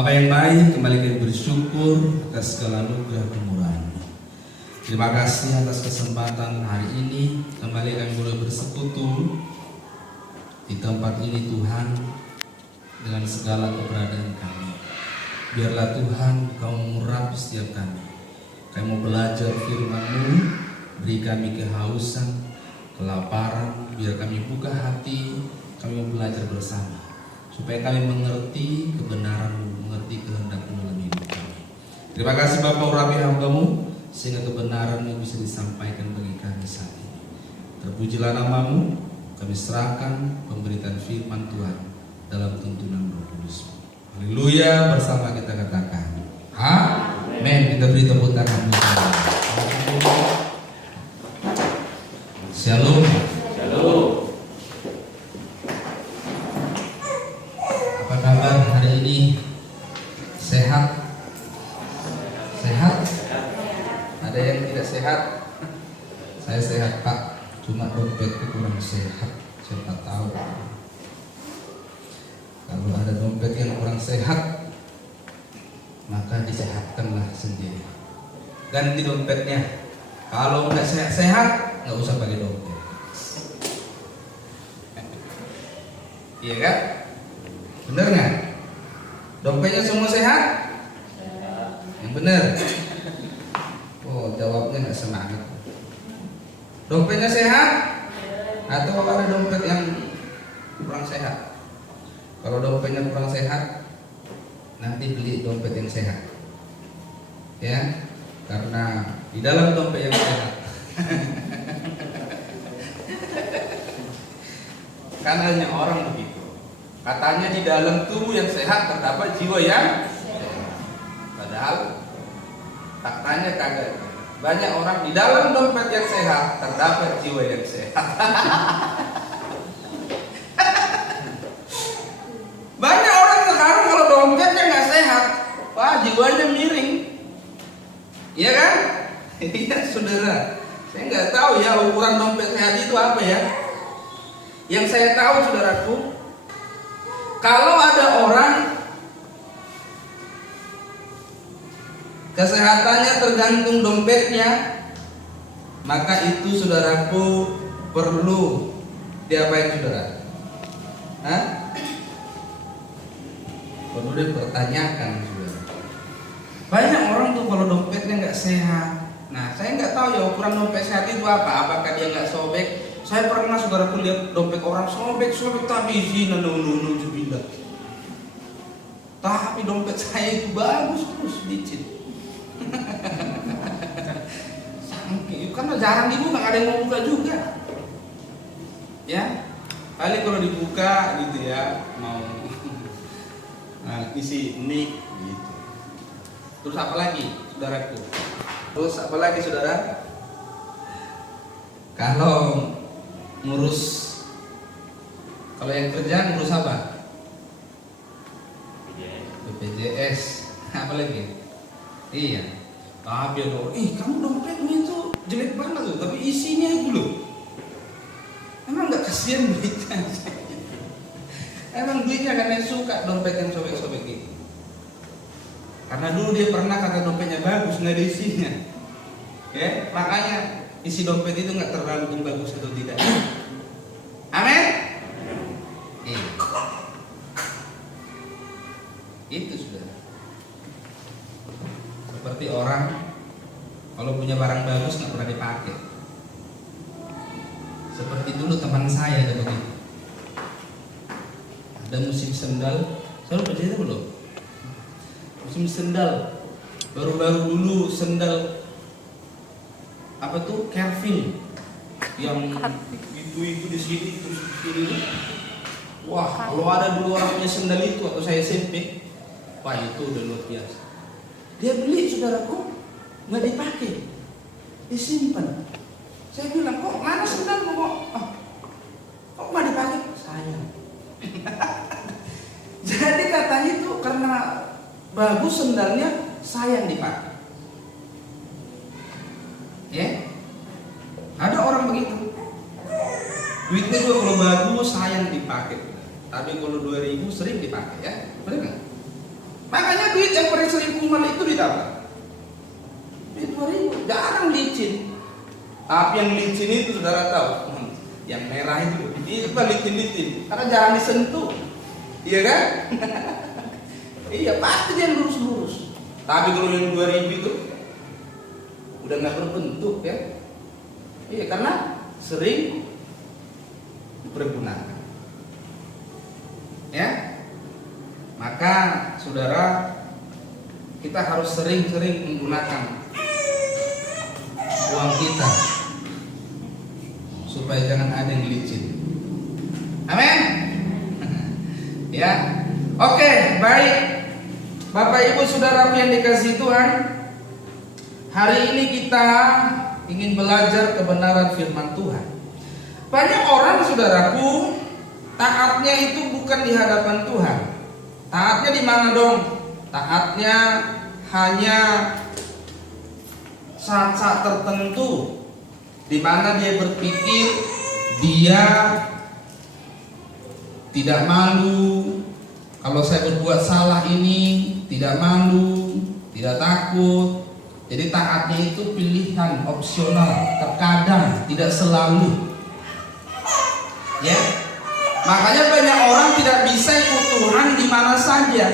Bapa yang baik, kembali kami bersyukur atas segala anugerah kemurahan-Mu. Terima kasih atas kesempatan hari ini kembali kami boleh bersekutu di tempat ini Tuhan, dengan segala keberadaan kami. Biarlah Tuhan Kau mengurapi setiap kami. Kami mau belajar firman-Mu, beri kami kehausan, kelaparan. Biar kami buka hati, kami mau belajar bersama, supaya kami mengerti kebenaran-Mu, mengerti kehendak-Mu dalam hidup kami. Terima kasih Bapa, urapi hamba-Mu, sehingga kebenaran-Mu bisa disampaikan bagi kami saat ini. Terpujilah nama-Mu, kami serahkan pemberitaan firman Tuhan dalam tuntunan Roh Kudus. Haleluya, bersama kita katakan amin. Kita beri tepuk tangan. Shalom. Shalom. Apa kabar hari ini? Sehat? Sehat? Ada yang tidak sehat? Saya sehat Pak, cuma dompetku kurang sehat. Siapa tahu kalau ada dompet yang kurang sehat, maka disehatkanlah sendiri. Ganti dompetnya. Kalau nggak sehat-sehat, nggak usah pakai dompet. Iya kan? Bener nggak? Dompetnya semua sehat? Yang bener. Oh, jawabnya nggak semangat. Dompetnya sehat? Atau ada dompet yang kurang sehat? Kalau dompetnya kurang sehat, nanti beli dompet yang sehat. Ya, karena di dalam dompet yang sehat kan hanya orang begitu. Katanya di dalam tubuh yang sehat terdapat jiwa yang sehat. Padahal faktanya kagak. Banyak orang di dalam dompet yang sehat terdapat jiwa yang sehat. Banyak orang sekarang kalau dompetnya nggak sehat, wah jiwanya miring. Iya kan? Iya saudara. Saya nggak tahu ya ukuran dompet sehat itu apa ya. Yang saya tahu saudaraku, kalau ada orang kesehatannya tergantung dompetnya, maka itu saudaraku perlu diapain saudara? Hah? Perlu dipertanyakan saudara. Banyak orang tuh kalau dompetnya nggak sehat. Nah, saya nggak tahu ya ukuran dompet sehat itu apa. Apakah dia nggak sobek? Saya pernah saudaraku lihat dompet orang sobek tapi zina nunu jubilah. Tapi dompet saya itu bagus terus licin. Karena jarang dibuka, nggak ada yang mau buka juga. Ya, kali kalau dibuka gitu ya, mau isi nik gitu. Terus apa lagi, saudaraku? Terus apa lagi, saudara? Kalau ngurus, kalau yang kerja ngurus apa? BPJS. Apa lagi? Iya. Tapi ada orang, kamu dompetnya itu jelek banget tuh, tapi isinya itu loh. Emang nggak kasihan duitnya? Emang duitnya karena suka dompet yang sobek-sobek gitu. Karena dulu dia pernah kata dompetnya bagus, nggak ada isinya. Ya, makanya isi dompet itu nggak tergantung bagus atau tidak. Amin. Itu sudah. Seperti orang kalau punya barang bagus nggak pernah dipakai. Seperti dulu teman saya ada begitu. Ada musim sendal, selalu bercerita belum? Musim sendal, baru-baru dulu sendal apa tuh Kelvin yang itu di sini terus di sini. Wah, kalau ada dulu orang punya sendal itu atau saya SMP, wah itu udah luar biasa. Dia beli saudaraku, nggak dipakai, disimpan. Saya bilang, kok mana sendal kok? Kok nggak dipakai? Sayang. Jadi katanya itu karena bagus sendalnya, sayang dipakai. Ya, ada orang begitu. Duitnya juga kalau bagus sayang dipakai. Tapi kalau 2000 sering dipakai ya, benar nggak? Makanya duit yang perselingkuhan itu ditambah. Duit 2.000, jarang licin. Tapi yang licin itu saudara tahu, yang merah itu licin-licin, karena jangan disentuh. Iya kan? Iya, pasti dia lurus-lurus. Tapi kalau yang 2.000 itu udah nggak berbentuk ya. Iya, karena sering dipergunakan. Ya, maka saudara, kita harus sering-sering menggunakan uang kita supaya jangan ada yang licin. Amin. Ya, oke, baik. Bapak Ibu Saudaraku yang dikasihi Tuhan, hari ini kita ingin belajar kebenaran firman Tuhan. Banyak orang, saudaraku, taatnya itu bukan di hadapan Tuhan. Taatnya di mana dong? Taatnya hanya saat-saat tertentu, di mana dia berpikir dia tidak malu. Kalau saya berbuat salah ini, tidak malu, tidak takut. Jadi taatnya itu pilihan opsional, terkadang tidak selalu. Ya, makanya banyak orang tidak bisa ikut Tuhan di mana saja.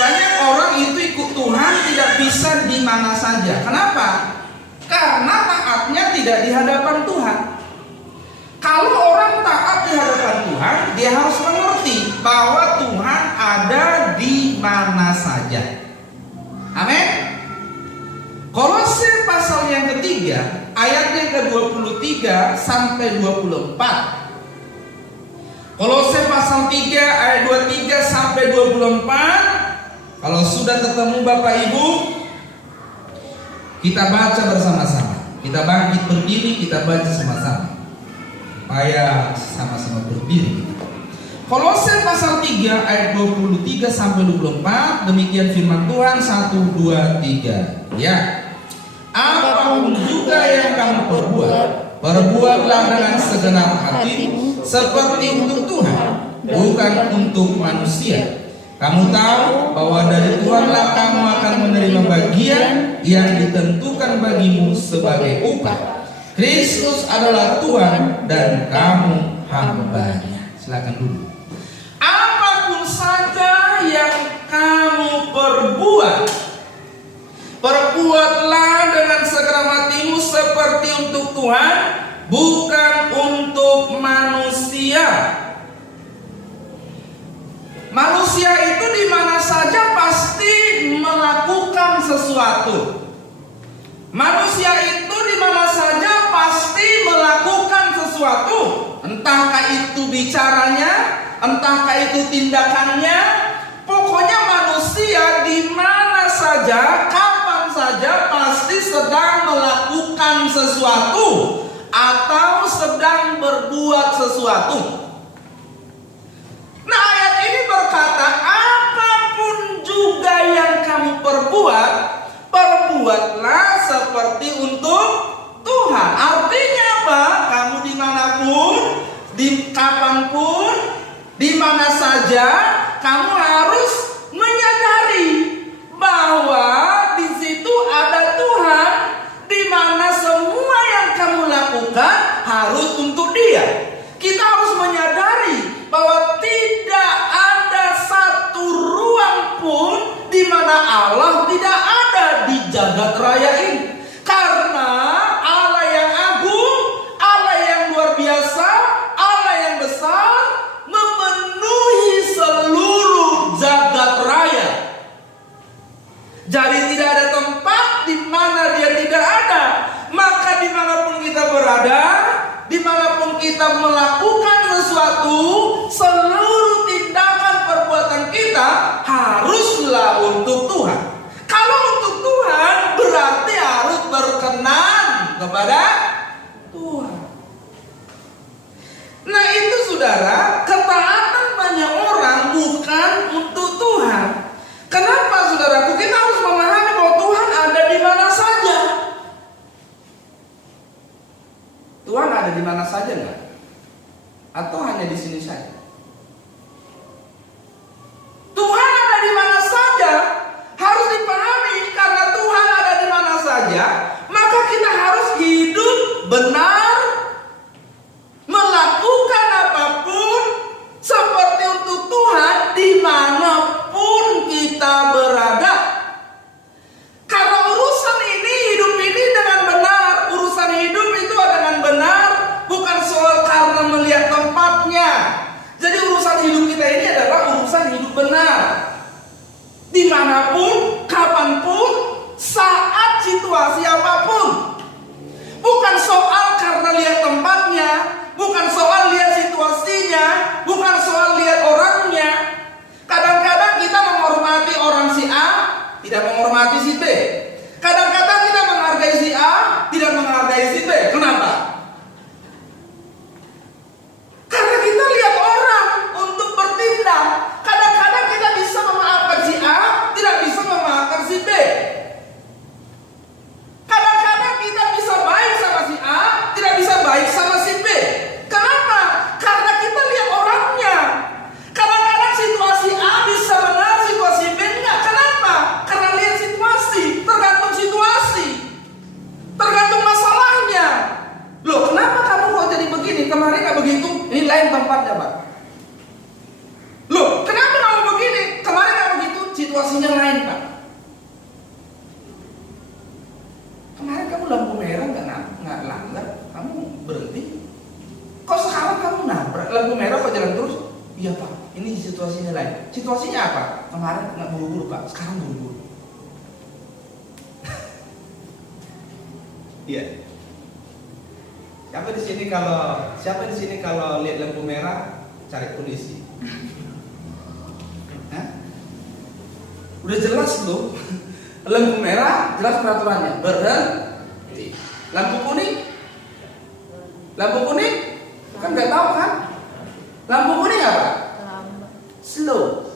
Banyak orang itu ikut Tuhan tidak bisa di mana saja. Kenapa? Karena taatnya tidak di hadapan Tuhan. Kalau orang taat di hadapan Tuhan, dia harus mengerti bahwa Tuhan ada di mana saja. Amin. Kolose pasal yang ketiga, ayatnya ke-23 sampai 24. Kolose pasal 3 ayat 23 sampai 24. Kalau sudah ketemu Bapak Ibu, kita baca bersama-sama. Kita bangkit berdiri, kita baca sama-sama. Supaya sama-sama berdiri. Kolose pasal 3 ayat 23 sampai 24. Demikian firman Tuhan. 1, 2, 3. Ya. Apapun juga yang kamu perbuat, perbuatlah dengan segenap hati, seperti untuk Tuhan, bukan untuk manusia. Kamu tahu bahwa dari Tuhanlah kamu akan menerima bagian yang ditentukan bagimu sebagai upah. Kristus adalah Tuhan dan kamu hamba-Nya. Silakan dulu. Apapun saja yang kamu perbuat, perbuatlah dengan segenap hatimu seperti untuk Tuhan, bukan untuk manusia. Manusia itu di mana saja pasti melakukan sesuatu. Manusia itu di mana saja pasti melakukan sesuatu. Entahkah itu bicaranya, entahkah itu tindakannya. Pokoknya manusia di mana saja, kapan saja pasti sedang melakukan sesuatu atau sedang berbuat sesuatu. Nah, ayat ini berkata, apapun juga yang kamu perbuat, perbuatlah seperti untuk Tuhan. Artinya apa? Kamu dimanapun, di kapanpun, di mana saja, kamu harus menyadari bahwa di situ ada Tuhan, di mana semua yang kamu lakukan harus untuk Dia. Kita harus menyadari bahwa tidak ada satu ruang pun di mana Allah tidak ada di jagat raya ini. Karena Allah yang agung, Allah yang luar biasa, Allah yang besar, memenuhi seluruh jagat raya. Jadi tidak ada tempat di mana Dia tidak ada. Maka dimanapun kita berada, dimanapun kita melakukan sesuatu, seluruh tindakan perbuatan kita haruslah untuk Tuhan. Kalau untuk Tuhan berarti harus berkenan kepada Tuhan. Nah itu saudara, ketaatan banyak orang bukan untuk Tuhan. Kenapa saudaraku? Kita harus memahami bahwa Tuhan ada di mana saja. Tuhan ada di mana saja enggak? Atau hanya di sini saja? Tuhan ada di mana saja. menghormati si B. Kadang-kadang kita menghargai si A, tidak menghargai si B. Kenapa? Karena kita lihat orang untuk bertindak. Kadang-kadang kita bisa memaafkan si A, tidak bisa memaafkan si B. Kadang-kadang kita bisa baik sama si A, tidak bisa baik sama si B. Kenapa? Karena kita lihat orangnya. Kadang-kadang situasi A bisa benar, situasi B enggak. Kenapa? Karena lihat situasi, tergantung situasi, tergantung masalahnya. Loh, kenapa kamu kok jadi begini? Kemarin nggak begitu, ini lain tempatnya, Pak. Loh, kenapa kamu begini? Kemarin nggak begitu, situasinya lain, Pak. Kemarin kamu lampu merah nggak langgar, kamu berhenti. Kok sekarang kamu nabrak lampu merah kok jalan terus? Iya Pak, ini situasinya lain. Situasinya apa? Kemarin nggak buru-buru Pak, sekarang buru-buru. Iya. Siapa di sini kalau lihat lampu merah cari polisi? Hah? Udah jelas loh. Lampu merah jelas peraturannya, berhenti. Lampu kuning kan nggak tahu kan? Lampu kuning apa? Slow.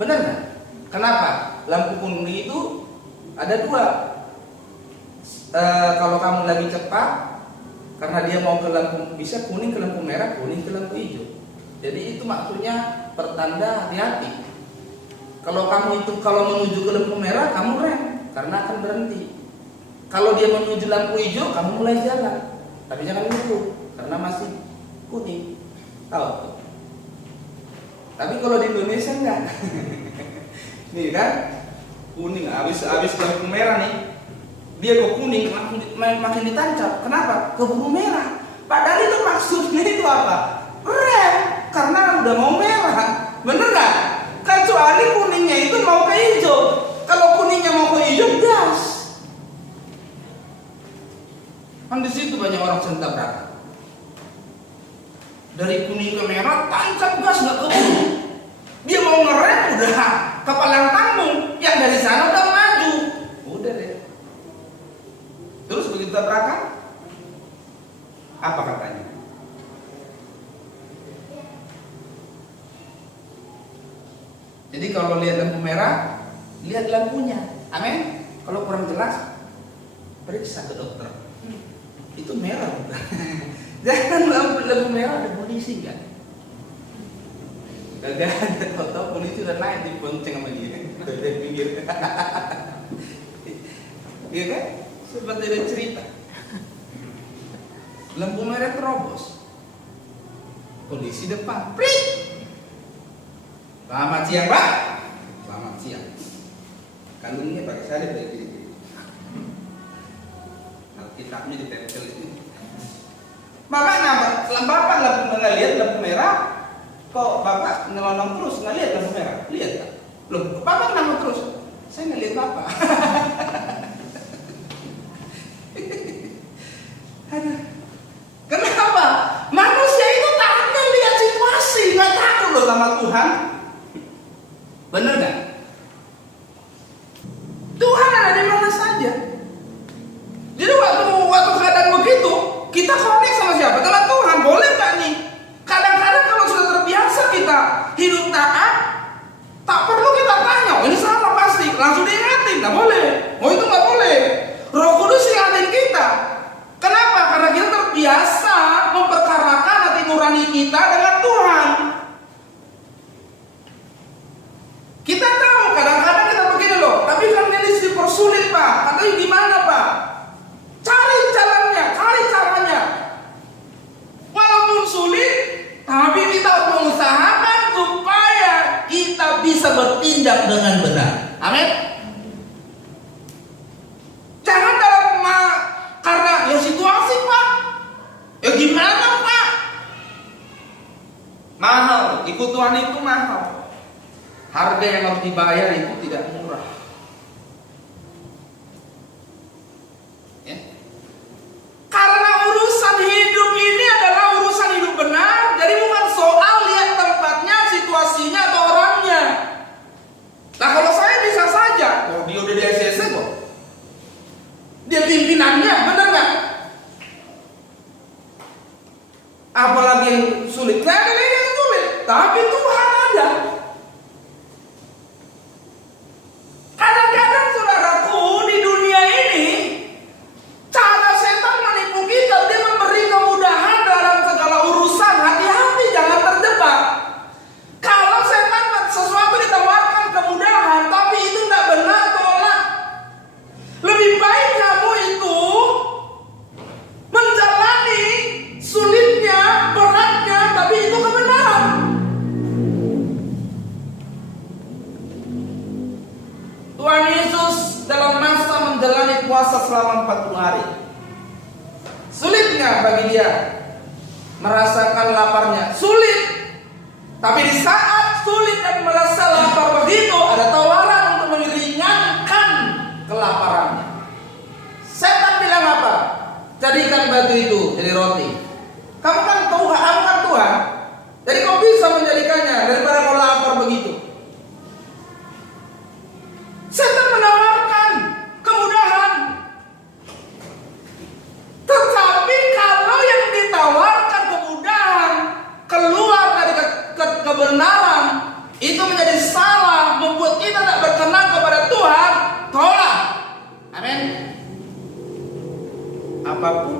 Benar nggak? Kenapa? Lampu kuning itu ada dua. Kalau kamu lagi cepat, karena dia mau ke lampu, bisa kuning ke lampu merah, kuning ke lampu hijau. Jadi itu maksudnya pertanda hati-hati. Kalau menuju ke lampu merah, kamu rem karena akan berhenti. Kalau dia menuju lampu hijau, kamu mulai jalan. Tapi jangan dulu karena masih kuning. Tahu? Tapi kalau di Indonesia enggak. Nih kan, kuning habis lampu merah nih. Dia kok kuning makin ditancap. Kenapa? Keburu merah. Padahal itu maksudnya itu apa? Rem karena udah mau merah. Bener nggak? Kecuali kuningnya itu mau ke hijau. Kalau kuningnya mau ke hijau, gas. Kan di situ banyak orang tabrakan. Dari kuning ke merah, tancap gas nggak keburu. Dia mau ngerem udah kepalang tanggung. Yang dari sana udah maju. Udah deh. Terus begitu tabrakan, apa katanya? Jadi kalau lihat lampu merah, lihat lampunya. Amin. Kalau kurang jelas, periksa ke dokter. Itu merah bukan? Jangan lampu merah ada polisi kan? Gak ada, tahu polisi udah naik di bonceng sama dia. Udah pinggir. Iya kan? Seperti ada cerita. Lampu merah terobos. Polisi depan. Prit. Selamat siang Pak. Selamat siang. Kalungnya pakai salib kayak gini. Alkitabnya ditempel ini. Bapak nggak lihat lampu merah? Kok Bapak nyelonong terus nggak lihat lampu merah? Lihat Pak. Loh, Bapak kenapa terus? Saya nggak lihat Bapak. Aduh. Kenapa? Manusia itu takutnya lihat situasi, nggak takut loh sama Tuhan. Bener nggak? Tuhan ada di mana saja. Jadi waktu keadaan begitu, kita connect sama siapa? Sama Tuhan. Boleh nggak nih? Kadang-kadang kalau sudah terbiasa kita hidup taat, tak perlu kita tanya, oh, ini salah pasti, langsung diingatin. Nggak boleh. Oh itu nggak boleh. Roh Kudus ingatin kita. Kenapa? Karena kita terbiasa memperkarakan hati nurani kita dengan Tuhan. Kita tahu kadang-kadang kita begini loh, tapi kan ini dipersulit Pak. Katanya gimana Pak? Cari jalannya, cari caranya. Walaupun sulit, Tuhan Yesus dalam masa menjalani puasa selama 40 hari. Sulit nggak bagi dia merasakan laparnya? Sulit. Tapi di saat sulit dan merasa lapar begitu, ada tawaran untuk meringankan kelaparannya. Setan bilang apa? Jadikan batu itu jadi roti. Kamu kan Tuhan, jadi kau bisa menjadikannya daripada kau lapar begitu. Setan menawarkan kemudahan. Tetapi kalau yang ditawarkan kemudahan keluar dari kebenaran, itu menjadi salah, membuat kita tak berkenan kepada Tuhan, tolak. Amin. Apapun.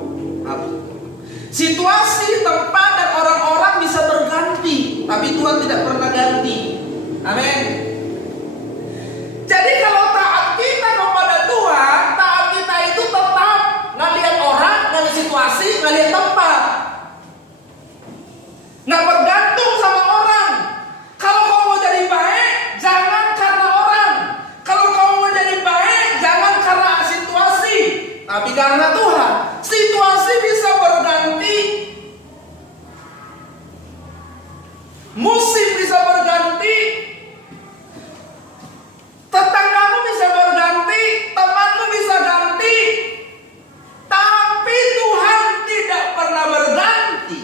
Situasi, tempat, dan orang-orang bisa berganti, tapi Tuhan tidak pernah ganti. Amin. Jadi kalau taat kita kepada Tuhan, taat kita itu tetap nggak lihat orang, nggak lihat situasi, nggak lihat tempat, nggak bergantung sama orang. Kalau kau mau jadi baik, jangan karena orang. Kalau kau mau jadi baik, jangan karena situasi, tapi karena Tuhan. Situasi bisa berganti, musim bisa berganti, tetanggamu bisa berganti, temanmu bisa ganti, tapi Tuhan tidak pernah berganti.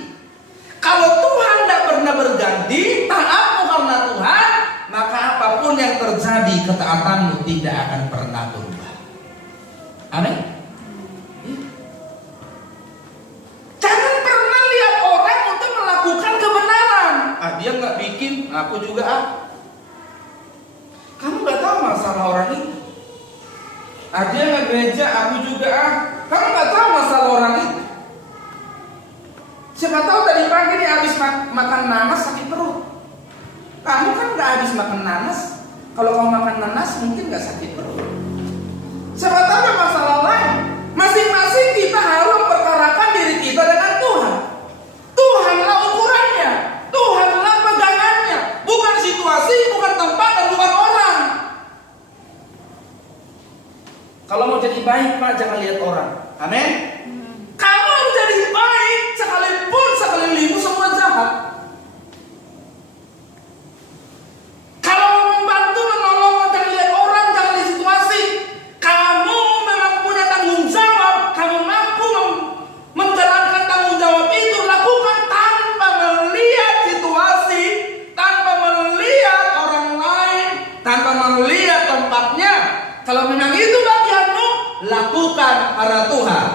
Kalau Tuhan tidak pernah berganti, taatmu karena Tuhan, maka apapun yang terjadi, ketaatanmu tidak akan pernah berubah. Amin. Jangan pernah lihat orang untuk melakukan kebenaran. Dia nggak bikin, aku juga Kamu nggak tahu masalah orang itu. Dia nggak gereja, aku juga Kamu nggak tahu masalah orang itu. Siapa tahu tadi pagi dia habis makan nanas sakit perut. Kamu kan nggak habis makan nanas. Kalau kamu makan nanas mungkin nggak sakit perut. Siapa tahu ada masalah lain. Masing-masing kita harus memperkarakan diri kita dengan Tuhan. Tuhanlah ukurannya, Tuhanlah pegangannya, bukan situasi, bukan tempat, dan bukan orang. Kalau mau jadi baik, Pak, jangan lihat orang. Amin. Kamu harus jadi baik sekalipun sekelilingmu semua jahat. Kalau mau membantu, menolong, jangan lihat orang, jangan lihat situasi. Kamu memang punya tanggung jawab. Kamu mampu menjalankan tanggung jawab itu, lakukan tanpa melihat situasi, tanpa melihat orang lain, tanpa melihat tempatnya. Kalau memang itu bagianmu, lakukan karena Tuhan.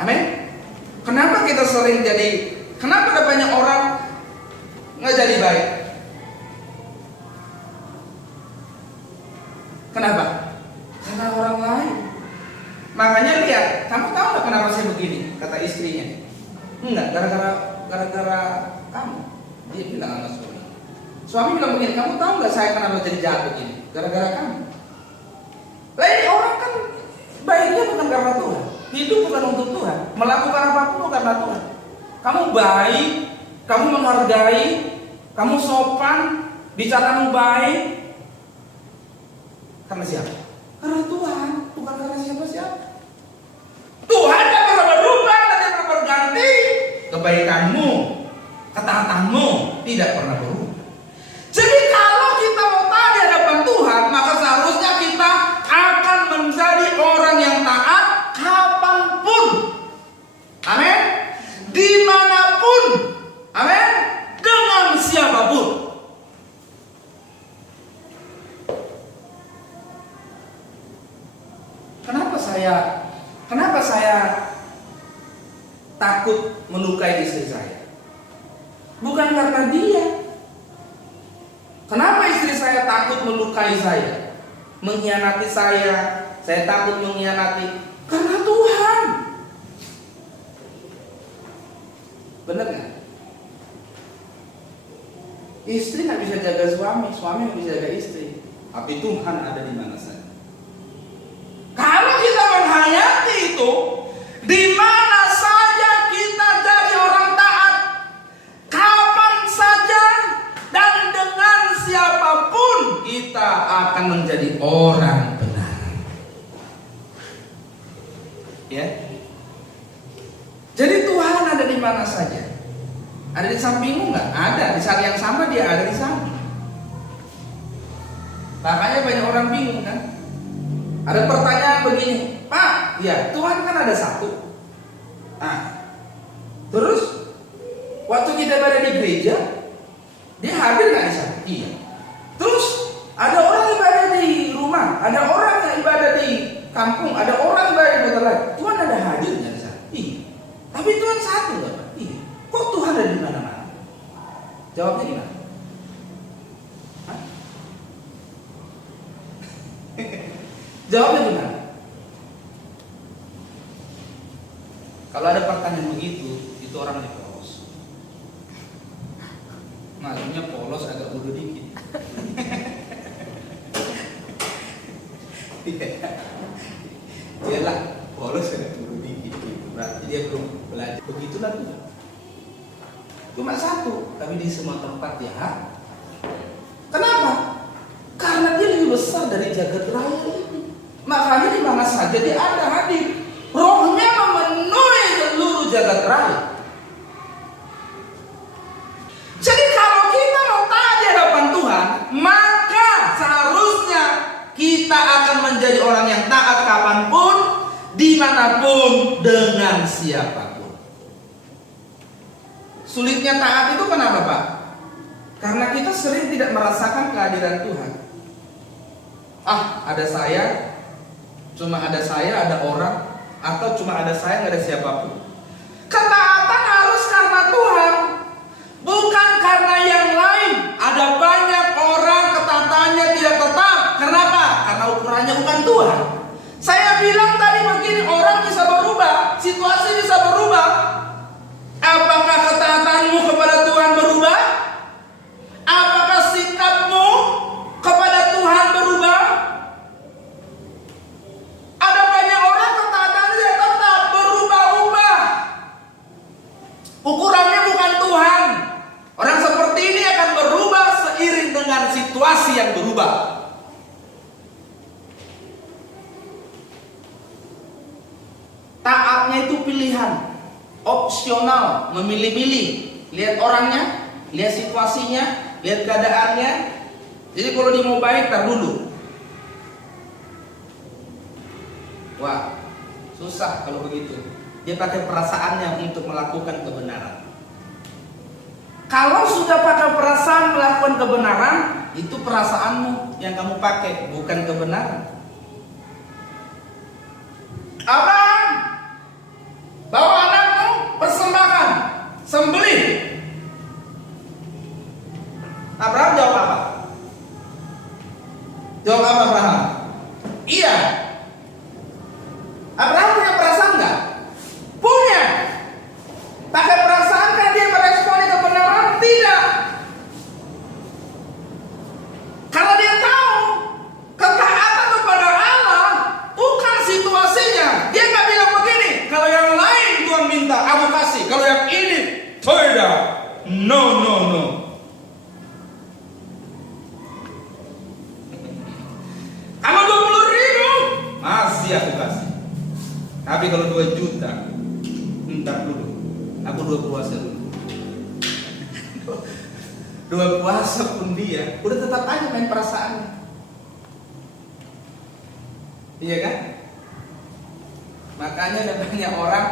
Amin. Kenapa kita sering kenapa ada banyak orang nggak jadi baik? Kenapa? Karena orang lain. Makanya lihat, kamu tahu nggak kenapa saya begini? Kata istrinya. Enggak, gara-gara kamu. Dia bilang sama suami. Suami bilang begini, kamu tahu nggak saya kenapa jadi jahat begini? Gara-gara kamu. Lain orang kan baiknya bukan karena Tuhan. Hidup bukan untuk Tuhan. Melakukan apapun bukan karena Tuhan. Kamu baik, kamu menghargai, kamu sopan, bicaramu baik. Karena siapa? Karena Tuhan, bukan karena siapa-siapa. Tuhan tidak pernah berubah, tidak pernah berganti. Kebaikanmu, ketaatanmu tidak pernah berubah. Jadi kalau kita mau taat di hadapan Tuhan, maka seharusnya kita akan menjadi orang yang taat kapanpun. Amin. Dimanapun. Amin. Dengan siapapun. Kenapa saya takut melukai istri saya? Bukan karena dia. Kenapa istri saya takut melukai saya, mengkhianati saya takut mengkhianati? Karena Tuhan. Benar nggak? Istri nggak bisa jaga suami, suami nggak bisa jaga istri. Tapi Tuhan ada di mana saja. Kalau kita menghayati itu, di mana saja kita jadi orang taat, kapan saja akan menjadi orang benar. Ya. Jadi Tuhan ada di mana saja. Ada di sampingmu nggak? Ada. Di saat yang sama dia ada di samping. Makanya banyak orang bingung kan. Ada pertanyaan begini, Pak, ya Tuhan kan ada satu. Nah, terus waktu kita berada di gereja, dia hadir nggak di sana? Iya. Terus ada orang ibadah di rumah, ada orang yang ibadah di kampung, ada orang ibadah di kota lain. Tuhan ada hadir nggak di sana? Iya. Tapi Tuhan satu nggak, Pak? Iya. Kok Tuhan ada di mana-mana? Jawabnya gimana? Jawabnya gimana? Kalau ada pertanyaan begitu, itu orangnya polos. Maksudnya polos agak bodoh dikit. Iyalah, polos agak bodoh dikit. Berarti dia belum belajar. Begitulah tuh. Cuma satu, tapi di semua tempat ya. Kenapa? Karena dia lebih besar dari jagat raya ini. Makanya di mana saja dia ada hadir. Rohnya memenuhi seluruh jagat raya. Jadi kalau kita mau taat di hadapan Tuhan, maka seharusnya kita akan menjadi orang yang taat kapanpun, dimanapun, dengan siapapun. Sulitnya taat itu kenapa, Pak? Karena kita sering tidak merasakan kehadiran Tuhan. Ada saya, cuma ada saya, ada orang, atau cuma ada saya, nggak ada siapapun. Ketaatan harus karena Tuhan, bukan karena yang lain. Ada banyak orang ketaatannya tidak tetap. Kenapa? Karena ukurannya bukan Tuhan. Saya bilang tadi begini, orang bisa berubah, situasi bisa berubah. Apakah ketaatanmu kepada Tuhan berubah? Apakah sikapmu kepada Tuhan berubah? Ada banyak orang ketaatannya tetap berubah-ubah. Ukurannya bukan Tuhan. Orang seperti ini akan berubah seiring dengan situasi yang berubah. Taatnya itu pilihan, opsional, memilih-milih. Lihat orangnya, lihat situasinya, lihat keadaannya. Jadi kalau dia mau baik, tar dulu. Wah, susah kalau begitu. Dia pakai perasaannya untuk melakukan kebenaran. Kalau sudah pakai perasaan melakukan kebenaran, itu perasaanmu yang kamu pakai, bukan kebenaran. Abang, bawa anakmu persembahkan, sembelih. Abraham jawab apa? Jawab apa Abraham? Iya. Abraham punya perasaan nggak? Punya. Pakai perasaan kan dia meresponi kebenaran? Tidak. Karena dia tahu ketaatan kepada Allah bukan situasinya. Dia nggak bilang begini, kalau yang lain Tuhan minta aku kasih, kalau yang ini tidak. No. Kamu 20.000 masih aku kasih. Tapi kalau 2 juta, entar dulu. Aku 2 puasa dulu. 2 puasa pun dia udah tetap aja main perasaannya. Iya kan? Makanya ada banyak orang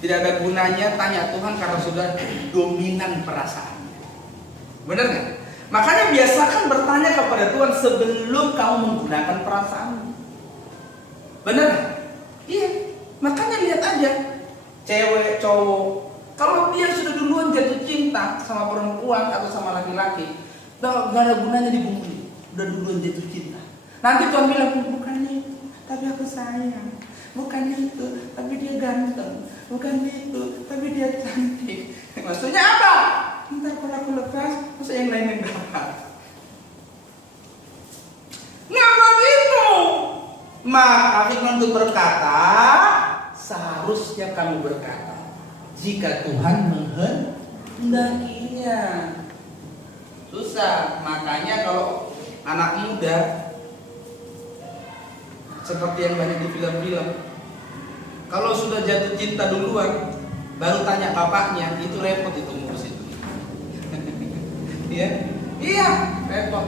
tidak ada gunanya tanya Tuhan karena sudah dominan perasaannya. Benar nggak? Makanya biasakan bertanya kepada Tuhan sebelum kamu menggunakan perasaanmu. Benar nggak? Iya. Makanya lihat aja cewek, cowok, kalau dia sudah duluan jatuh cinta sama perempuan atau sama laki-laki, nggak ada gunanya dibungkit. Udah duluan jatuh cinta. Nanti Tuhan bilang bukan itu, tapi aku sayang. Bukan itu, tapi dia ganteng. Bukan itu, tapi dia cantik. Maksudnya apa? Ntar kalau aku lepas, masa yang lain yang dapat. Nggak begitu. Maka firman itu berkata, seharusnya kamu berkata, jika Tuhan menghendakinya. Susah, makanya kalau anak muda seperti yang banyak di film-film. Kalau sudah jatuh cinta duluan, baru tanya bapaknya, itu repot itu ngurus itu. Iya, repot.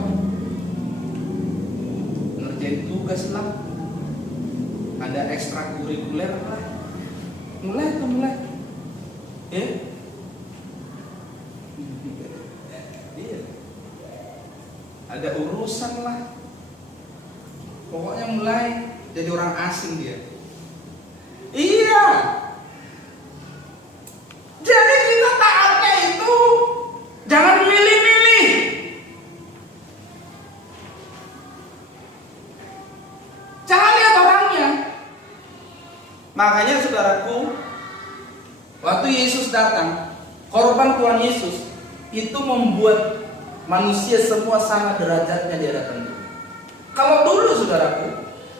Ngerjain tugas lah, ada ekstrakurikuler lah, mulai. Iya. Ada urusan lah. Pokoknya mulai jadi orang asing dia. Iya. Jadi kita taatnya itu jangan milih-milih. Jangan lihat orangnya. Makanya saudaraku, waktu Yesus datang, korban Tuhan Yesus itu membuat manusia semua sama derajatnya di hadapan Tuhan. Kalau dulu saudaraku,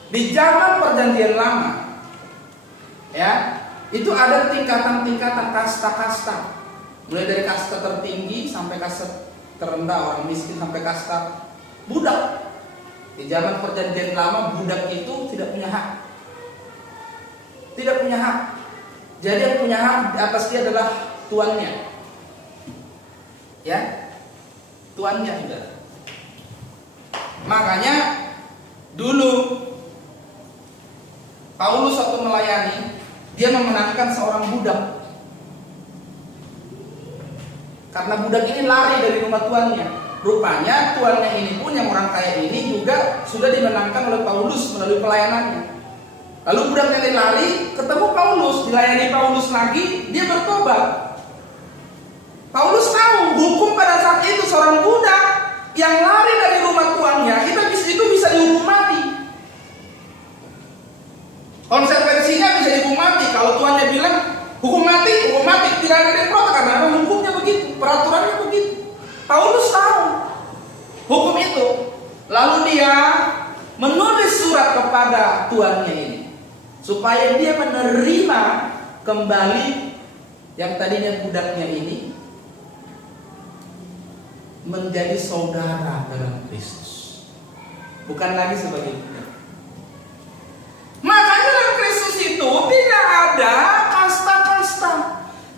di zaman perjanjian lama, ya, itu ada tingkatan-tingkatan, kasta-kasta. Mulai dari kasta tertinggi sampai kasta terendah, orang miskin sampai kasta budak. Di zaman perjanjian lama, budak itu tidak punya hak. Tidak punya hak. Jadi yang punya hak di atas dia adalah tuannya. Ya, tuannya juga. Makanya dulu Paulus waktu melayani, dia memenangkan seorang budak. Karena budak ini lari dari rumah tuannya. Rupanya tuannya ini pun, yang orang kaya ini juga sudah dimenangkan oleh Paulus melalui pelayanannya. Lalu budak ini lari, ketemu Paulus, dilayani Paulus lagi, dia bertobat. Paulus tahu hukum pada saat itu seorang budak yang lari dari rumah tuannya, itu bisa dihukum mati. Konsekuensinya bisa dihukum mati. Kalau tuannya bilang hukum mati, tidak ada yang protes karena hukumnya begitu, peraturannya begitu. Paulus tahu hukum itu, lalu dia menulis surat kepada tuannya ini supaya dia menerima kembali yang tadinya budaknya ini menjadi saudara dalam Kristus, bukan lagi sebagai budak. Makanya dalam Kristus itu tidak ada kasta-kasta,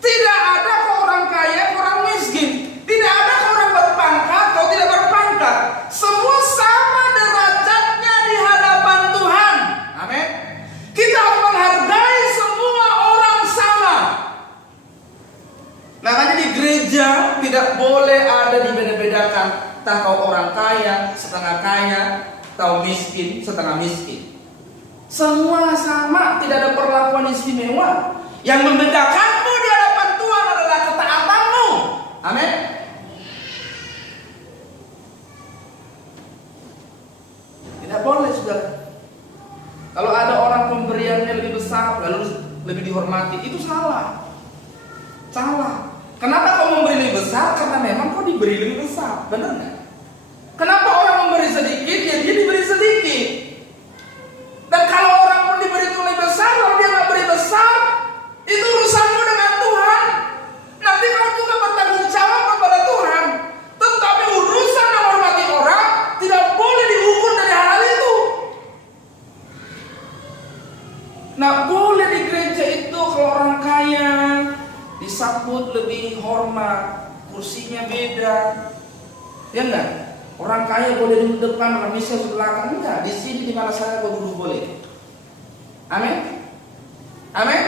tidak ada ke orang kaya, ke orang miskin, tidak ada ke orang berpangkat atau tidak berpangkat. Semua sama derajatnya di hadapan Tuhan. Amin. Kita harus menghargai semua orang sama. Makanya di gereja tidak boleh ada dibeda-bedakan. Entah kau orang kaya, setengah kaya, atau miskin, setengah miskin. Semua sama, tidak ada perlakuan istimewa. Yang membedakanmu di hadapan Tuhan adalah ketaatanmu. Amin. Tidak boleh, saudara. Kalau ada orang pemberiannya lebih besar lalu lebih dihormati, itu salah. Salah. Kenapa kau memberi lebih besar? Karena memang kau diberi lebih besar. Benar nggak? Kenapa orang memberi sedikit, ya dia diberi sedikit. Dan kalau orang pun diberi itu lebih besar, kalau dia nggak beri besar, itu urusanmu dengan Tuhan. Nanti kau juga bertanggung jawab kepada Tuhan. Tetapi urusan menghormati orang tidak boleh diukur dari hal itu. Nah, boleh di gereja itu kalau orang kaya disambut lebih hormat, kursinya beda, ya enggak? Orang kaya boleh duduk depan, orang miskin di belakang, enggak? Di sini di mana saya kau duduk boleh. Amin, amin.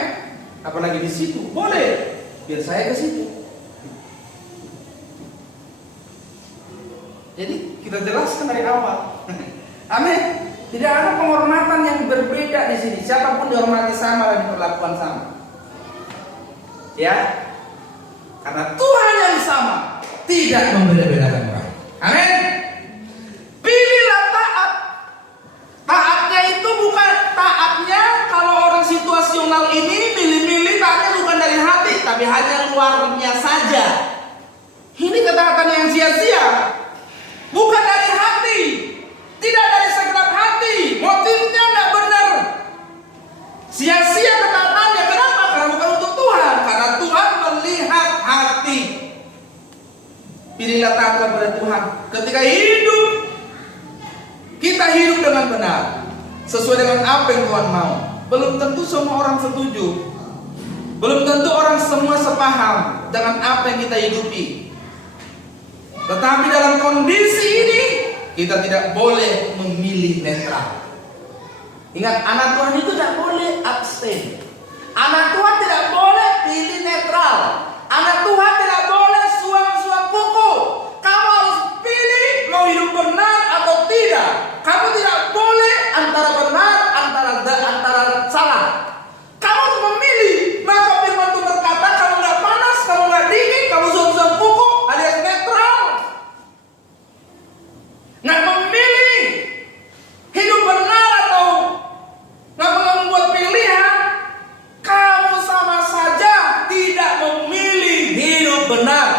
Apalagi di situ boleh, biar saya ke situ. Jadi kita jelaskan dari awal. Amin. Tidak ada penghormatan yang berbeda di sini. Siapapun dihormati sama dan diperlakukan sama. Ya, karena Tuhan yang sama tidak membeda-bedakan orang. Amin. Pilihlah taat. Taatnya itu bukan taatnya kalau orang situasional ini milih-milih, taatnya bukan dari hati, tapi hanya luarnya saja. Ini ketaatan yang sia-sia, bukan dari hati, tidak dari segenap hati, motifnya nggak benar. Sia-sia ketaatannya. Kenapa? Karena bukan untuk Tuhan. Karena Tuhan melihat hati. Pilihlah taat kepada Tuhan. Ketika hidup kita hidup dengan benar sesuai dengan apa yang Tuhan mau. Belum tentu semua orang setuju. Belum tentu orang semua sepaham dengan apa yang kita hidupi. Tetapi dalam kondisi ini kita tidak boleh memilih netral. Ingat, anak Tuhan itu tidak boleh abstain. Anak Tuhan tidak boleh pilih netral. Anak Tuhan tidak boleh suam-suam kuku. Kamu harus pilih mau hidup benar atau tidak. Kamu tidak boleh antara benar antara salah. Kamu harus memilih. Maka firman Tuhan berkata, kamu nggak panas, kamu nggak dingin, kamu suam-suam kuku, alias netral. Nggak memilih hidup benar atau nggak membuat pilihan, kamu sama saja tidak memilih hidup benar.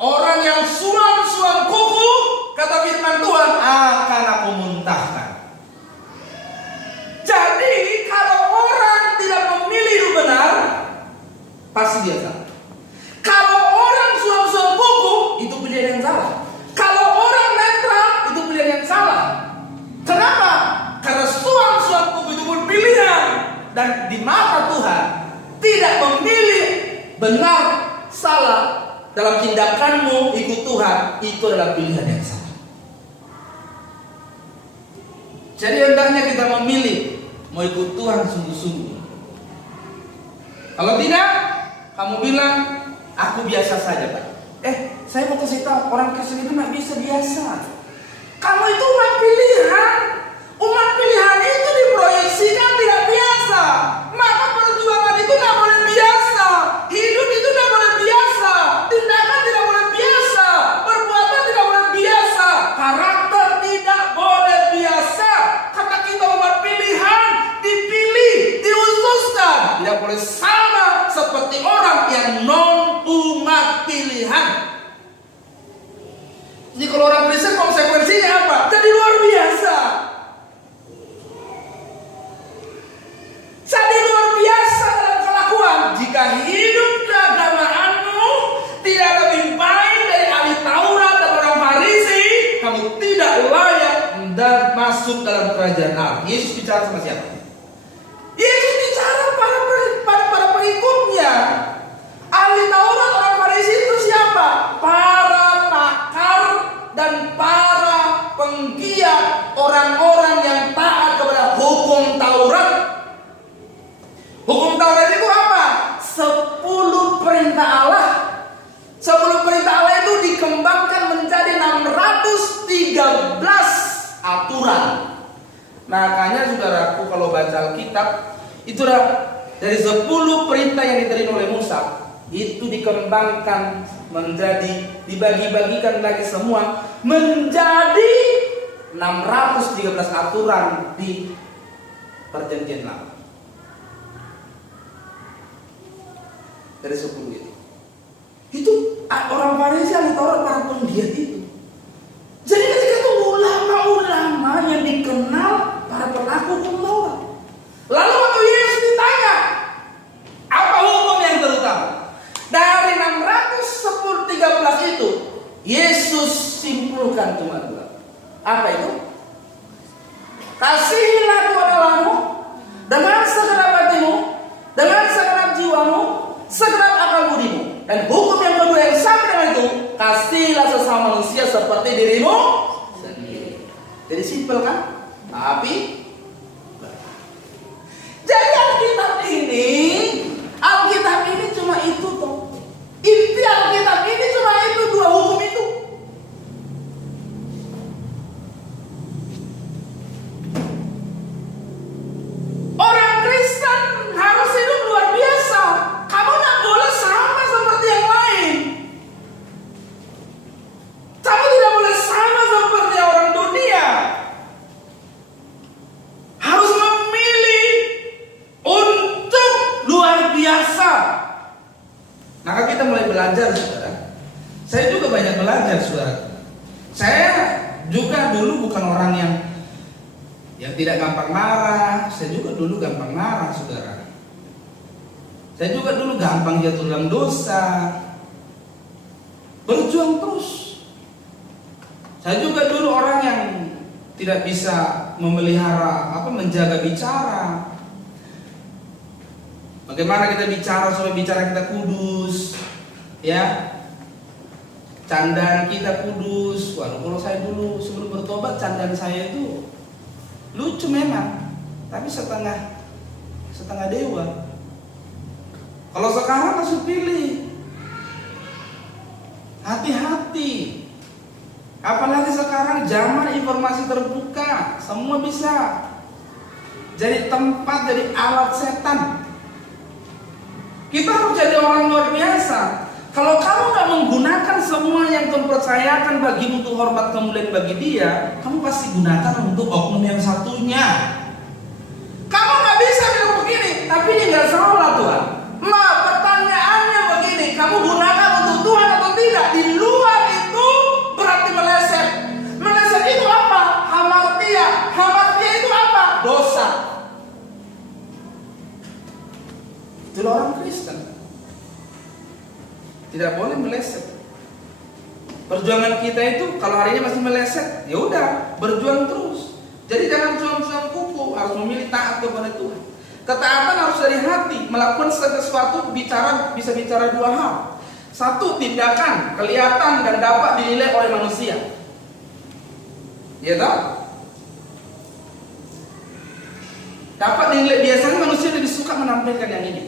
Orang yang suam-suam kuku, kata firman Tuhan, akan aku muntahkan. Jadi kalau orang tidak memilih hidup benar, pasti dia salah. Kalau orang suam-suam kuku, itu pilihan yang salah. Kalau orang netral, itu pilihan yang salah. Kenapa? Karena suam-suam kuku itu pun pilihan. Dan di mata Tuhan, tidak memilih benar, salah dalam tindakanmu ikut Tuhan, itu adalah pilihan yang salah. Jadi hendaknya kita memilih mau ikut Tuhan sungguh-sungguh. Kalau tidak, kamu bilang, aku biasa saja, Pak. Saya mau kasih tahu, orang Kristen itu nggak bisa biasa. Kamu itu umat pilihan. Umat pilihan itu diproyeksikan tidak biasa. Maka perjuangan itu nggak boleh biasa. Hidup itu nggak boleh biasa. Tindakan tidak boleh biasa. Perbuatan tidak boleh biasa. Karakter tidak boleh biasa. Karena kita umat pilihan, dipilih, diususkan. Tidak boleh sama seperti orang yang non umat pilihan. Jadi kalau orang Kristen konsekuensinya apa? Jadi luar biasa. Jadi luar biasa dalam kelakuan. Jika hidup keagamaanmu tidak lebih baik dari ahli Taurat dan orang Farisi, kamu tidak layak dan masuk dalam kerajaan Allah. Yesus bicara sama siapa? Yesus bicara pada pengikutnya. Ahli Taurat, orang Farisi itu siapa? Para pakar dan para penggiat, orang-orang yang taat kepada hukum Taurat. Hukum Taurat itu apa? 10 perintah Allah. 10 perintah Allah itu dikembangkan menjadi 613 aturan. Makanya saudaraku, kalau baca Alkitab, itulah dari 10 perintah yang diterima oleh Musa, itu dikembangkan menjadi, dibagi-bagikan lagi semua menjadi 613 aturan di Perjanjian Lama. Dari 10 itu orang Farisi, ahli Taurat, para penggiat itu. Jadi ketika itu ulama-ulama yang dikenal para pelaku hukum Taurat. Lalu waktu Yesus ditanya, apa hukum yang terutama? Dari 613 itu, Yesus simpulkan cuma 2. Apa itu? Kasihilah Tuhan Allahmu dengan segenap hatimu, dengan segenap jiwamu, segenap akal budimu. Dan hukum yang kedua yang sama dengan itu, kasihlah sesama manusia seperti dirimu sendiri. Jadi simpel kan? Tapi jadi Alkitab ini cuma itu toh. Inti Alkitab ini cuma itu, 2 hukum itu. Orang Kristen harus hidup luar biasa. Kamu tidak boleh sama seperti yang lain. Kamu tidak boleh sama seperti orang dunia. Harus memilih untuk luar biasa. Maka kita mulai belajar, saudara. Saya juga banyak belajar, saudara. Saya juga dulu bukan orang yang tidak gampang marah. Saya juga dulu gampang marah, saudara. Saya juga dulu gampang jatuh dalam dosa. Berjuang terus. Saya juga dulu orang yang tidak bisa memelihara menjaga bicara. Bagaimana kita bicara supaya bicara kita kudus, ya? Candaan kita kudus. Walau kalau saya dulu sebelum bertobat, candaan saya itu lucu memang, tapi setengah dewa. Kalau sekarang harus pilih, hati-hati. Apalagi sekarang zaman informasi terbuka, semua bisa jadi tempat, jadi alat setan. Kita harus jadi orang luar biasa. Kalau kamu nggak menggunakan semua yang Tuhan percayakan bagimu untuk hormat kemuliaan bagi Dia, kamu pasti gunakan untuk oknum yang satunya. Kamu nggak bisa bilang begini, tapi ini nggak salah Tuhan. Pertanyaannya begini, kamu gunakan untuk Tuhan atau tidak? Di luar itu berarti meleset. Meleset itu apa? Hamartia. Hamartia itu apa? Dosa. Itu orang Kristen. Tidak boleh meleset. Perjuangan kita itu kalau hari ini masih meleset, ya udah berjuang terus. Jadi jangan cuma kupu, harus memilih taat kepada Tuhan. Ketaatan harus dari hati. Melakukan sesuatu bisa bicara dua hal. Satu, tindakan, kelihatan dan dapat dinilai oleh manusia. Ya tahu? Dapat dinilai, biasanya manusia lebih suka menampilkan yang ini.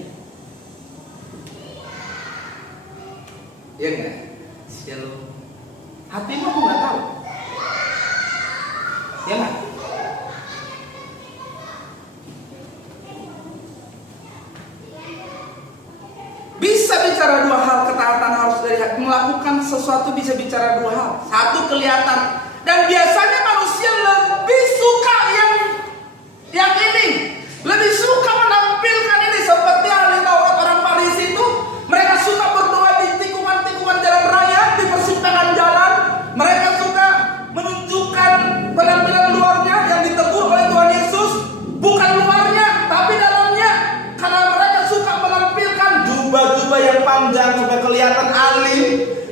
Ya enggak? Shalom. Hatimu aku nggak tahu. Ya enggak? Bisa bicara dua hal, ketaatan harus dari hati. Melakukan sesuatu bisa bicara dua hal. Satu, kelihatan. Dan biasanya manusia lebih suka yang ini. Lebih suka menampilkan ini. Seperti ahli Taurat orang Farisi itu, mereka suka berdoa di tikungan-tikungan jalan raya, di persimpangan jalan. Mereka suka menunjukkan penampilan luarnya yang ditegur oleh Tuhan Yesus. Bukan luarnya, tapi dalamnya. Karena mereka suka menampilkan jubah-jubah yang panjang supaya kelihatan alim.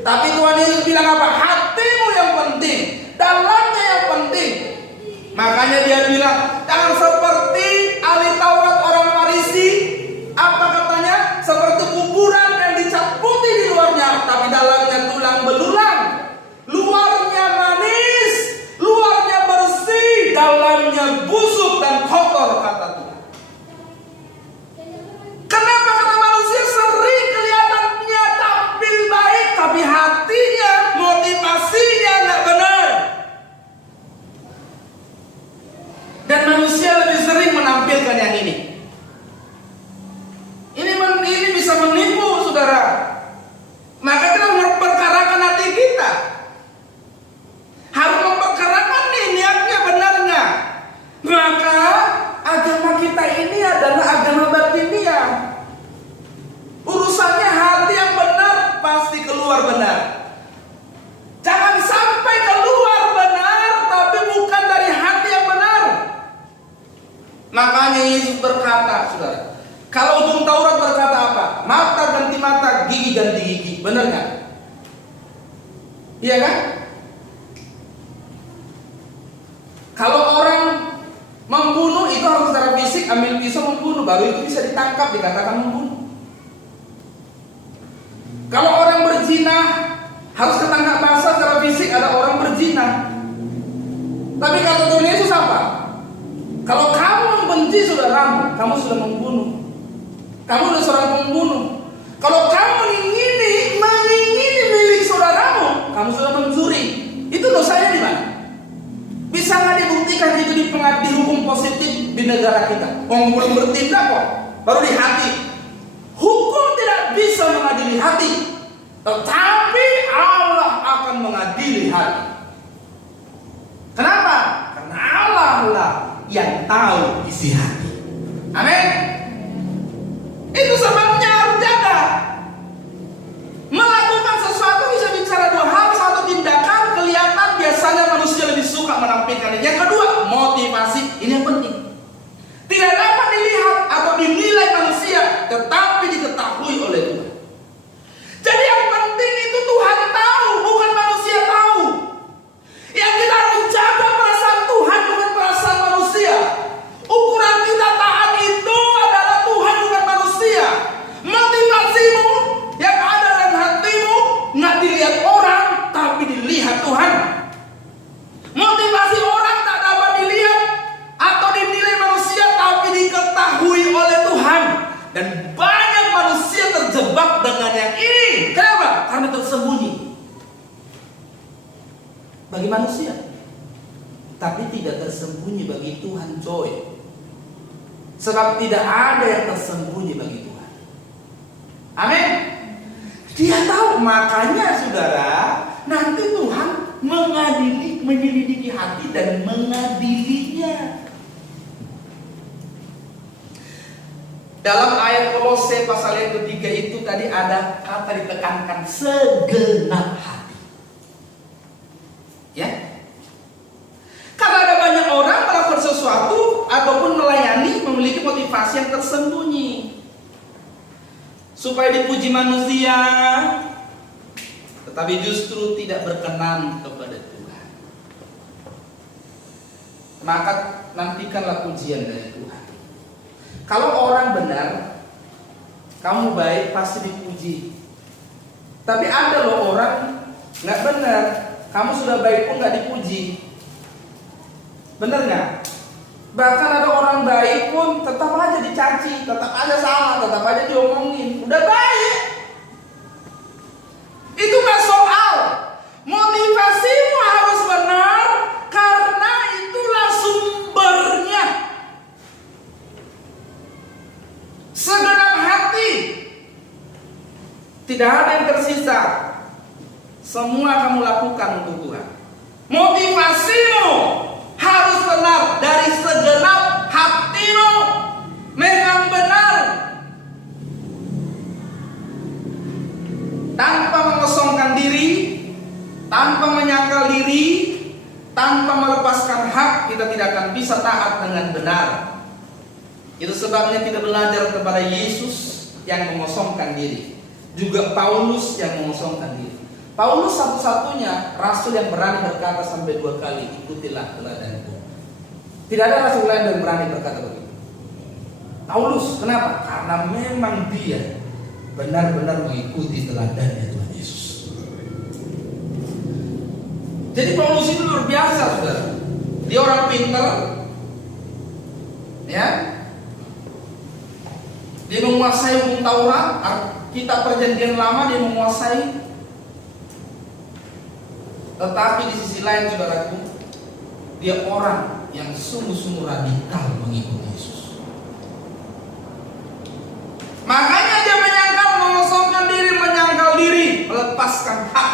Tapi Tuhan Yesus bilang apa? Hatimu yang penting, dalamnya yang penting. Makanya dia bilang, jangan seperti ahli Taurat orang Farisi. Apa katanya? Seperti kuburan yang dicap putih di luarnya, tapi dalamnya tulang belulang. Luarnya manis, luarnya bersih, dalamnya busuk dan kotor, kata Tuhan. Kenapa? Karena manusia sering kelihatannya tampil baik, tapi hatinya, motivasinya nggak benar. Dan manusia lebih sering menampilkan yang ini. Ini bisa menipu, saudara. Maka kita harus memperkarakan hati kita. Harus memperkarakan nih niatnya benar nggak? Maka agama kita ini adalah agama batiniah. Urusannya hati yang benar pasti keluar benar. Jangan sampai keluar benar tapi bukan dari hati yang benar. Makanya Yesus berkata, saudara, kalau hukum Taurat berkata apa? Mata ganti mata, gigi ganti gigi. Benar nggak? Iya kan? Kalau orang membunuh itu harus secara fisik, ambil pisau membunuh, baru itu bisa ditangkap, dikatakan membunuh. Kalau orang berzina harus ketangkap basah secara fisik, ada orang berzina. Tapi kata Tuhan Yesus apa? Kalau kamu membenci saudaramu, kamu sudah membunuh. Kamu sudah seorang pembunuh. Kalau kamu mengingini milik saudaramu, kamu sudah mencuri. Itu dosanya di mana? Bisa nggak dibuktikan itu di hukum positif di negara kita? Orang belum bertindak kok, baru di hati. Hukum tidak bisa mengadili hati, tetapi Allah akan mengadili hati. Kenapa? Karena Allah lah yang tahu isi hati. Amin. Itu sebabnya harus jaga. Melakukan sesuatu bisa bicara dua hal. Satu, tindakan, kelihatan. Biasanya manusia lebih suka menampilkan. Yang kedua, motivasi. Ini yang penting. Tidak dapat dilihat atau dinilai manusia, tetapi diketahui oleh Tuhan. Jadi yang penting itu Tuhan tahu, bukan manusia tahu. Yang kita harus jaga perasaan Tuhan Tuhan. Motivasi orang tak dapat dilihat atau dinilai manusia, tapi diketahui oleh Tuhan. Dan banyak manusia terjebak dengan yang ini. Kenapa? Karena tersembunyi bagi manusia, tapi tidak tersembunyi bagi Tuhan, coy. Sebab tidak ada yang tersembunyi bagi Tuhan. Amin. Dia tahu, makanya saudara, nanti Tuhan menyelidiki hati dan mengadilinya. Dalam ayat Kolose pasal yang ketiga itu tadi ada kata ditekankan segenap hati. Ya. Karena ada banyak orang melakukan sesuatu ataupun melayani memiliki motivasi yang tersembunyi. Supaya dipuji manusia, tetapi justru tidak berkenan kepada Tuhan. Maka nantikanlah pujian dari Tuhan. Kalau orang benar, kamu baik, pasti dipuji. Tapi ada loh orang nggak benar, kamu sudah baik pun nggak dipuji. Benar nggak? Bahkan ada orang baik pun tetap aja dicaci, tetap aja salah, tetap aja diomongin. Udah baik, itu nggak soal. Motivasimu harus benar, karena itulah sumbernya. Segenap hati, tidak ada yang tersisa. Semua kamu lakukan untuk Tuhan. Motivasimu harus benar dari segenap hatimu, memang benar, tanpa mengosongkan diri, tanpa menyangkal diri, tanpa melepaskan hak. Kita tidak akan bisa taat dengan benar. Itu sebabnya kita belajar kepada Yesus yang mengosongkan diri, juga Paulus yang mengosongkan diri. Paulus satu-satunya rasul yang berani berkata sampai 2 kali, ikutilah teladanku. Tidak ada rasul lain yang berani berkata begitu. Paulus, kenapa? Karena memang dia benar-benar mengikuti teladannya Tuhan Yesus. Jadi Paulus itu luar biasa, saudara. Dia orang pintar, ya. Dia menguasai hukum Taurat, kitab Perjanjian Lama dia menguasai. Tetapi di sisi lain, saudaraku, dia orang yang sungguh-sungguh radikal mengikuti Yesus. Makanya dia mengosongkan diri, menyangkal diri, melepaskan hak.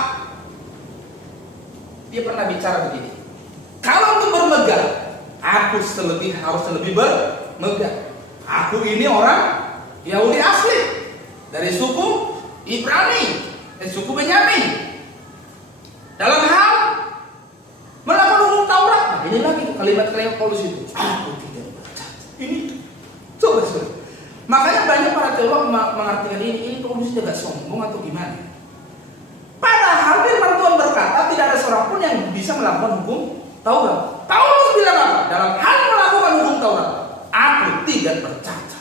Dia pernah bicara begini, kalau untuk bermegah, aku harus lebih bermegah. Aku ini orang Yahudi asli, dari suku Ibrani, dari suku Benyamin. Dalam hal melakukan hukum Taurat, nah ini lagi kalimat-kalimat Paulus itu. Aku tidak percaya. Ini coba. Makanya banyak para teolog mengartikan ini Paulus tidak sombong atau gimana. Padahal firman Tuhan berkata tidak ada seorang pun yang bisa melakukan hukum Taurat. Paulus bilang apa? Dalam hal melakukan hukum Taurat, aku tidak percaya.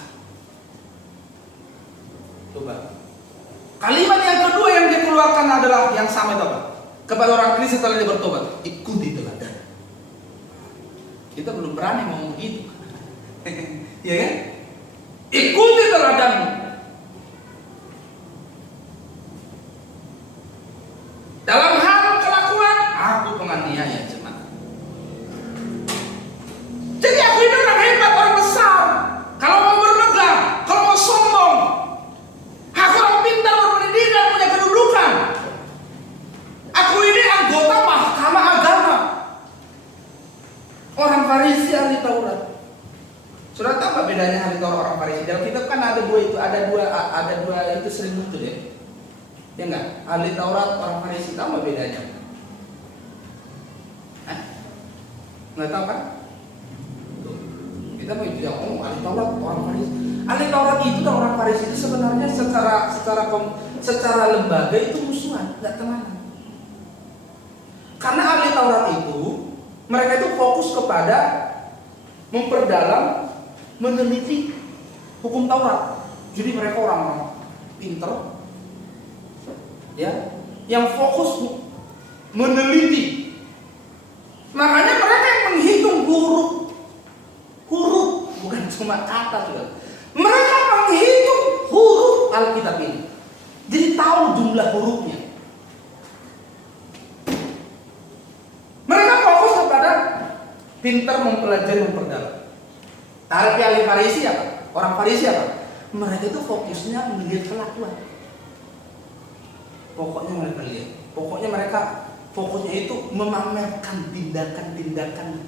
Coba. Kalimat yang kedua yang dia keluarkan adalah yang sama itu apa? Kepada orang Kristen setelah dia bertobat, ikuti teladan. Kita belum berani ngomong gitu, ya kan? Ikuti teladanmu. Dalam hal kelakuan, aku penganiaya jemaat. Jadi aku ini orang hebat, orang besar. Kalau mau bermegah, kalau mau sombong, aku orang pintar, berpendidikan, punya kedudukan. Aku ini anggota mahkamah agama. Orang Farisi, ahli Taurat. Sudah tahu apa bedanya ahli Taurat orang Farisi? Dalam kitab kan ada dua itu sering muncul ya. Ya enggak? Ahli Taurat, orang Farisi, tahu apa bedanya? Nggak tahu kan? Tuh. Kita mau bilang, ahli Taurat, orang Farisi. Ahli Taurat itu dan orang Farisi itu sebenarnya secara lembaga itu musuhan, nggak temenan. Karena ahli Taurat itu, mereka itu fokus kepada memperdalam, meneliti hukum Taurat. Jadi mereka orang pinter, ya, yang fokus meneliti. Makanya mereka yang menghitung huruf bukan cuma kata juga. Mereka menghitung huruf Alkitab ini. Jadi tahu jumlah hurufnya. Mereka fokus kepada pintar mempelajari, memperdalam. Tapi ahli Farisi apa? Orang Farisi apa? Mereka itu fokusnya melihat kelakuan. Pokoknya mereka fokusnya itu memamerkan tindakan-tindakan,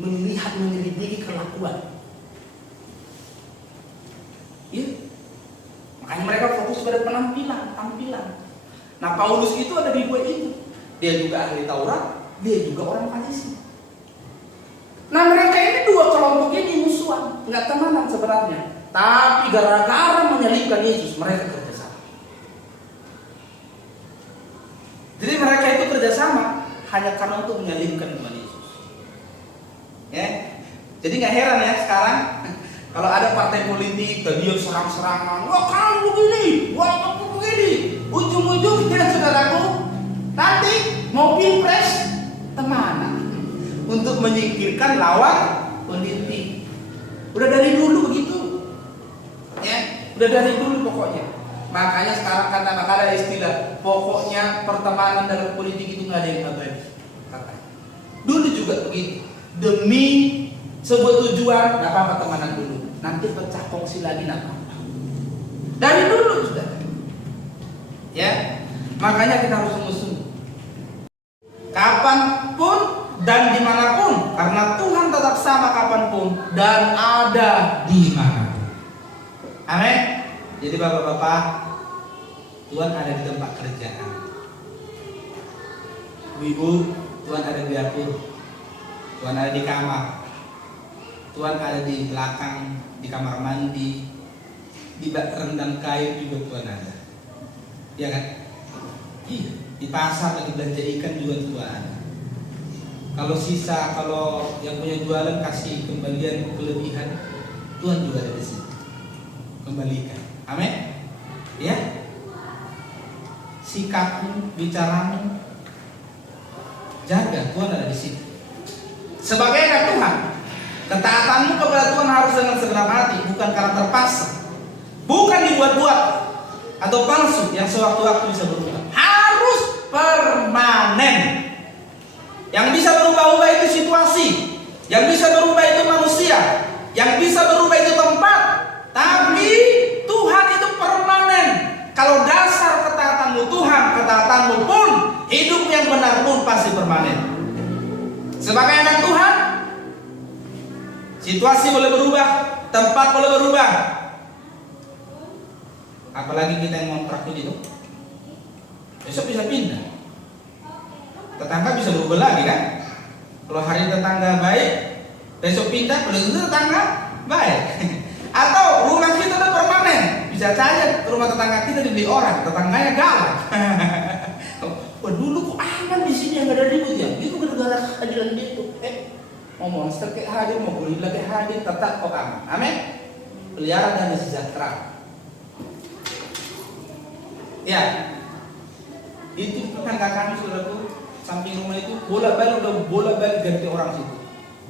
melihat, menyelidiki kelakuan. Ya. Makanya mereka fokus pada tampilan. Nah, Paulus itu ada di dua itu. Dia juga ahli Taurat, dia juga orang Farisi. Nah, mereka ini dua kelompok ini musuhan, nggak temenan sebenarnya. Tapi gara-gara menyalibkan Yesus, mereka kerjasama. Jadi mereka itu kerjasama hanya karena untuk menyalibkan Tuhan Yesus. Ya, jadi nggak heran ya sekarang kalau ada partai politik, dia serang-serangan, wah kamu begini, wah kamu begini, ujung-ujungnya saudaraku, nanti mau pilpres kemana? Untuk menyingkirkan lawan politik. Udah dari dulu begitu, ya, udah dari dulu pokoknya. Makanya sekarang ada istilah, pokoknya pertemanan dalam politik itu nggak ada yang abadi. Dulu juga begitu. Demi sebuah tujuan, nggak apa-apa temanan dulu. Nanti pecah kongsi lagi nggak apa-apa. Dari dulu sudah. Ya, makanya kita harus sungguh-sungguh. Kapanpun dan dimanapun, karena Tuhan tetap sama kapanpun dan ada di manapun. Amin. Jadi bapak-bapak, Tuhan ada di tempat kerjaan. Ibu, Tuhan ada di dapur. Tuhan ada di kamar. Tuhan ada di belakang, di kamar mandi, di bak rendang kayu juga Tuhan ada. Iya kan? Iya. Di pasar lagi belanja ikan juga Tuhan ada. Kalau sisa, kalau yang punya jualan kasih kembalian kelebihan, Tuhan juga ada di situ. Kembalikan. Amin. Ya. Sikapmu, bicaramu, jaga, Tuhan ada di situ. Sebagai anak Tuhan, ketaatanmu kepada Tuhan harus dengan segenap hati, bukan karena terpaksa, bukan dibuat-buat atau palsu yang sewaktu-waktu bisa berubah. Harus permanen. Yang bisa berubah-ubah itu situasi, yang bisa berubah itu manusia, yang bisa berubah itu tempat. Tapi Tuhan itu permanen. Kalau dasar ketaatanmu Tuhan, ketaatanmu pun, hidup yang benar pun pasti permanen. Sebagai anak Tuhan, situasi boleh berubah, tempat boleh berubah. Apalagi kita yang ngontrak itu, besok bisa pindah. Tetangga bisa berubah lagi kan? Kalau hari tetangga baik, besok pindah, belum tentu tetangga baik. Atau rumah kita udah permanen, bisa saja rumah tetangga kita dibeli orang, tetangganya galak. Wah dulu kok aman di sini nggak ada ribut ya? Itu gara-gara kehadiran dia tuh. Mau monster kayak hadir, mau gorila kayak hadir, tetap kok aman. Amin. Pelihara dan sejahtera. Ya, itu tetangga kami saudaraku, samping rumah itu bola-balik ganti orang situ.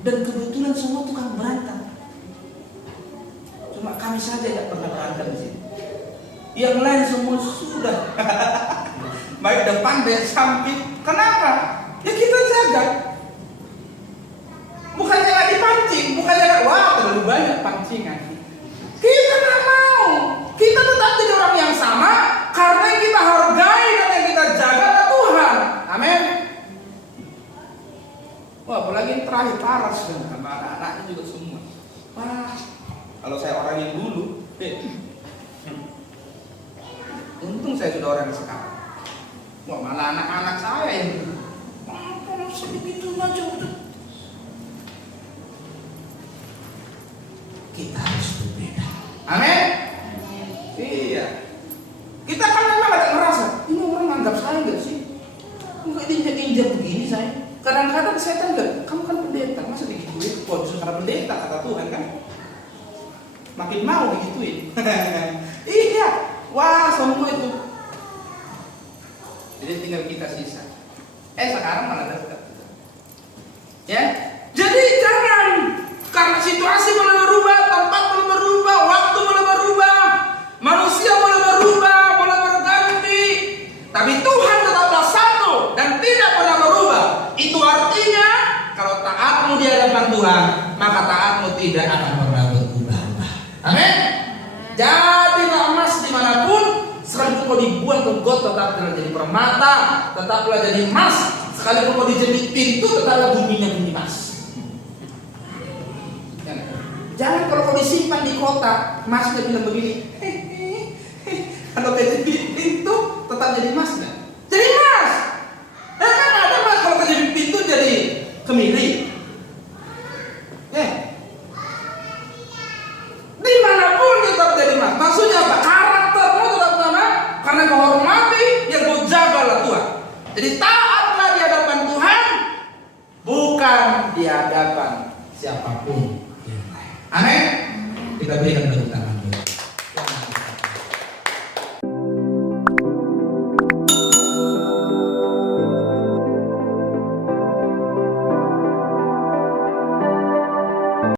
Dan kebetulan semua tukang berantem. Cuma kami saja yang pernah berantem di sini. Yang lain semua sudah. Baik depan, baik samping. Kenapa? Ya kita jaga. Bukannya nggak dipancing, bukannya nggak, wah terlalu banyak pancingan. Kita nggak mau. Kita tetap jadi orang yang sama karena yang kita hargai dan yang kita jaga adalah Tuhan. Amin. Wah apalagi yang terakhir parah sama anak-anaknya juga semua. Wah kalau saya orang yang dulu, untung saya sudah orang yang sekarang. Wah malah anak-anak saya yang sebegitu aja udah. Kita harus berbeda. Amin. Iya. Kita kan memang agak merasa ini orang anggap saya nggak sih? Enggak diinjak-injak begini saya. Kadang-kadang saya tanya, kamu kan pendeta, masa digituin? Kok justru karena pendeta kata Tuhan kan? Makin mau digituin. Iya. Wah semua itu. Jadi tinggal kita sisa. Sekarang malah dekat. Ya, jadi jangan karena situasi boleh berubah, tempat boleh berubah, waktu boleh berubah, manusia boleh berubah, boleh berganti, tapi Tuhan tetaplah satu dan tidak pernah berubah. Itu artinya kalau taatmu di hadapan Tuhan, maka taatmu tidak akan pernah berubah-ubah. Amin. Jadilah emas dimanapun, sekalipun kau dibuang ke got tetaplah jadi permata, tetaplah jadi emas. Sekalipun kau dijepit pintu, tetaplah bunyinya bunyi emas. Jangan kalau kau disimpan di kota, emasnya bilang begini, kalau kau dijepit pintu, tetap jadi emas nggak? Jadi emas. Kan ada emas kalau kau dijepit pintu jadi kemiri. Dimanapun tetap jadi emas. Maksudnya apa? Karaktermu tetap sama, karena kau hormati, yang kau jagalah Tuhan. Jadi taatlah di hadapan Tuhan, bukan di hadapan siapapun. Amin. Kita berikan tepuk tangan.